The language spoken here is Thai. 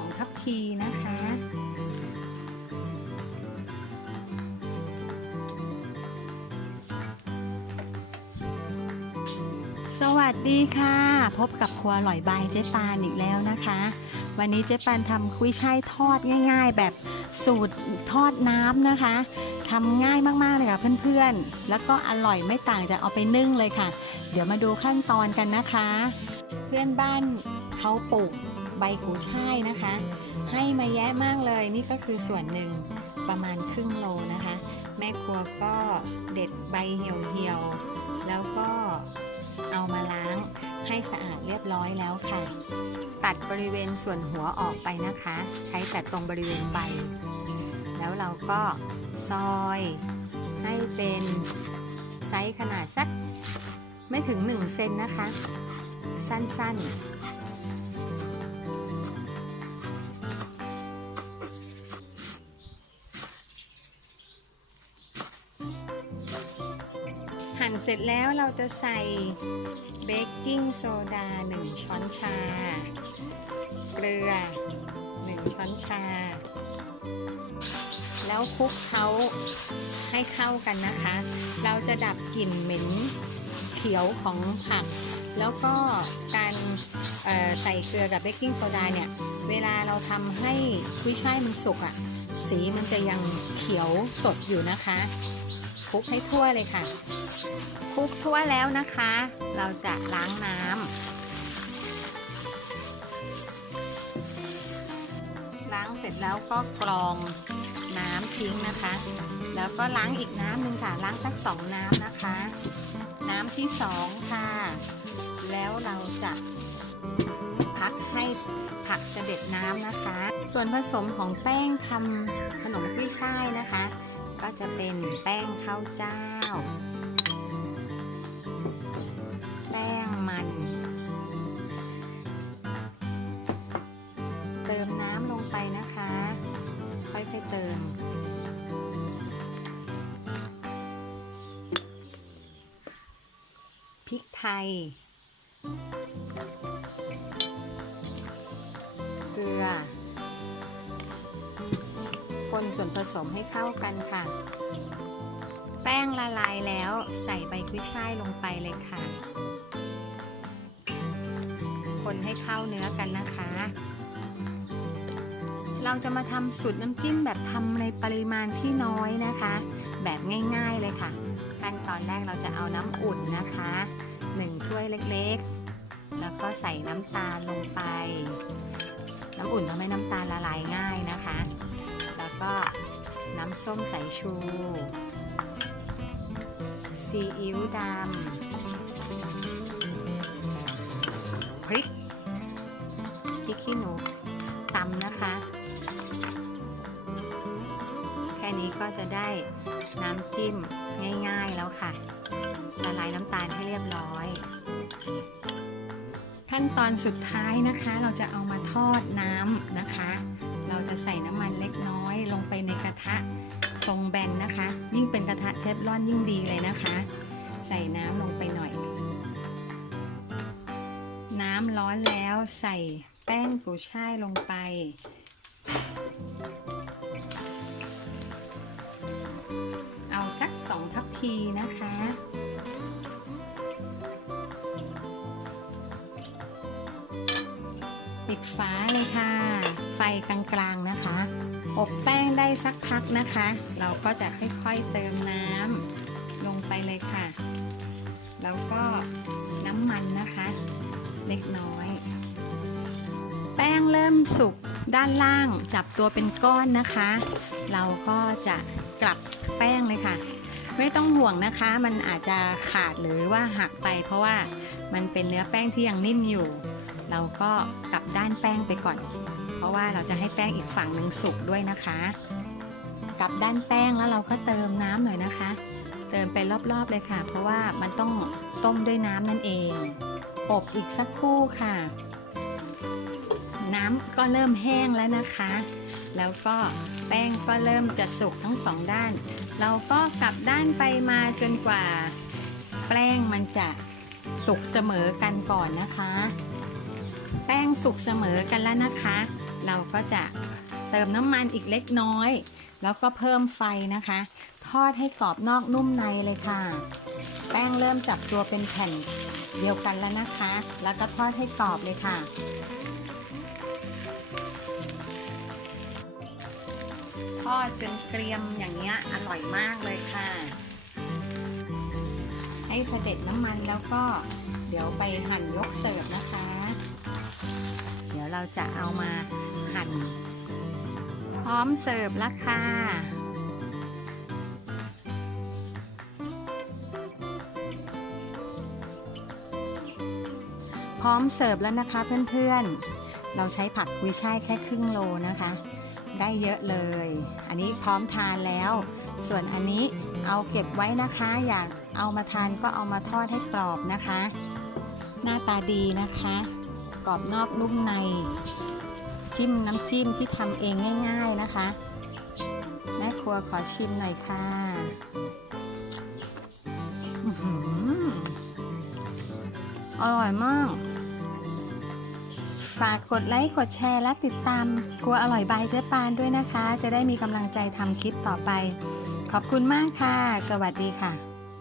2 ทัพพีนะคะ สวัสดีค่ะ พบกับครัวอร่อยบายเจ๊ปานอีกแล้วนะคะ วันนี้เจ๊ปานทำกุ้ยช่ายทอดง่าย ๆ แบบสูตรทอดน้ำนะคะทำง่ายมากๆเลยค่ะเพื่อนๆ แล้วก็อร่อยไม่ต่างจากเอาไปนึ่งเลยค่ะ เดี๋ยวมาดูขั้นตอนกันนะคะ เพื่อนบ้านเขาปลูก ใบกูช่ายนะคะ ให้มาแยะมากเลยนี่ก็คือส่วนหนึ่งประมาณครึ่งโลนะคะ แม่ครัวก็เด็ดใบเหี่ยวๆแล้วก็เอามาล้างให้สะอาดเรียบร้อยแล้วค่ะ ตัดบริเวณส่วนหัวออกไปนะคะ ใช้แต่ตรงบริเวณใบ แล้วเราก็ซอยให้เป็นไซส์ขนาดสักไม่ถึง 1 เซนนะคะ สั้นๆ นเสร็จแล้วเราจะใส่เบกกิ้งโซดา 1 ช้อนชา เกลือ 1 ช้อนชา แล้วคลุกเขาให้เข้ากันนะคะ เราจะดับกลิ่นเหม็นเขียวของผัก แล้วก็การใส่เกลือกับเบกกิ้งโซดาเนี่ย เวลาเราทำให้กุ้ยช่ายมันสุกอะ่ะ สีมันจะยังเขียวสดอยู่นะคะ ลุกให้ทั่วเลยค่ะคลุกทั่วแล้วนะคะ เราจะล้างน้ำล้างเสร็จแล้วก็กรองน้ำทิ้งนะคะ แล้วก็ล้างอีกน้ำหนึ่งค่ะล้างสักสองน้ำนะคะ น้ำที่สองค่ะ แล้วเราจะพักให้ผักเสด็จน้ำนะคะ ส่วนผสมของแป้งทำขนมกุ้ยช่ายนะคะ ก็จะเป็นแป้งข้าวเจ้า แป้งมัน เติมน้ำลงไปนะคะ ค่อยๆเติม พริกไทย เกลือ ส่วนผสมให้เข้ากันค่ะ แป้งละลายแล้วใส่ใบกุ้ยช่ายลงไปเลยค่ะ คนให้เข้าเนื้อกันนะคะ เราจะมาทำสูตรน้ำจิ้มแบบทำในปริมาณที่น้อยนะคะ แบบง่ายๆเลยค่ะ ขั้นตอนแรกเราจะเอาน้ำอุ่นนะคะ1ถ้วยเล็กๆ แล้วก็ใส่น้ำตาลลงไป น้ำอุ่นทำให้น้ำตาลละลายง่ายนะคะ ก็น้ำส้มสายชูซีอิ๊วดำพริกพริกขี้หนูตำนะคะ แค่นี้ก็จะได้น้ำจิ้มง่ายๆแล้วค่ะละลายน้ำตาลให้เรียบร้อย ขั้นตอนสุดท้ายนะคะ เราจะเอามาทอดน้ำนะคะ เราจะใส่น้ำมันเล็กน้อย ลงไปในกระทะทรงแบนนะคะ ยิ่งเป็นกระทะเทฟลอนยิ่งดีเลยนะคะ ใส่น้ำลงไปหน่อย น้ำร้อนแล้วใส่แป้งกุช่ายลงไปเอาสักสองทัพพีนะคะ ปิดฝาเลยค่ะ ไฟกลางๆนะคะ อบแป้งได้สักพักนะคะ เราก็จะค่อยๆเติมน้ำลงไปเลยค่ะ แล้วก็น้ำมันนะคะ เล็กน้อย แป้งเริ่มสุกด้านล่างจับตัวเป็นก้อนนะคะ เราก็จะกลับแป้งเลยค่ะ ไม่ต้องห่วงนะคะ มันอาจจะขาดหรือว่าหักไป เพราะว่ามันเป็นเนื้อแป้งที่ยังนิ่มอยู่ เราก็กลับด้านแป้งไปก่อน เพราะว่าเราจะให้แป้งอีกฝั่งหนึ่งสุกด้วยนะคะ กลับด้านแป้งแล้วเราก็เติมน้ำหน่อยนะคะ เติมไปรอบๆเลยค่ะ เพราะว่ามันต้องต้มด้วยน้ำนั่นเอง อบอีกสักครู่ค่ะ น้ำก็เริ่มแห้งแล้วนะคะ แล้วก็แป้งก็เริ่มจะสุกทั้งสองด้าน เราก็กลับด้านไปมาจนกว่า แป้งมันจะสุกเสมอกันก่อนนะคะ แป้งสุกเสมอกันแล้วนะคะ เราก็จะเติมน้ำมันอีกเล็กน้อย แล้วก็เพิ่มไฟนะคะ ทอดให้กรอบนอกนุ่มในเลยค่ะ แป้งเริ่มจับตัวเป็นแผ่นเดียวกันแล้วนะคะ แล้วก็ทอดให้กรอบเลยค่ะทอดจนเกรียมอย่างเงี้ยอร่อยมากเลยค่ะ ให้เสด็จน้ำมันแล้วก็เดี๋ยวไปหั่นยกเสิร์ฟนะคะ เราจะเอามาหั่นพร้อมเสิร์ฟแล้วค่ะพร้อมเสิร์ฟแล้วนะคะเพื่อนๆ เราใช้ผักกุยช่ายแค่ครึ่งโลนะคะ ได้เยอะเลย อันนี้พร้อมทานแล้ว ส่วนอันนี้เอาเก็บไว้นะคะ อยากเอามาทานก็เอามาทอดให้กรอบนะคะ หน้าตาดีนะคะ กรอบนอกนุ่มใน จิ้มน้ำจิ้มที่ทำเองง่าย ๆนะคะ แม่ครัวขอชิมหน่อยค่ะอร่อยมาก ฝากกดไลค์กดแชร์และติดตามครัวอร่อยบายเจ๊ปานด้วยนะคะ จะได้มีกำลังใจทำคลิปต่อไป ขอบคุณมากค่ะ สวัสดีค่ะ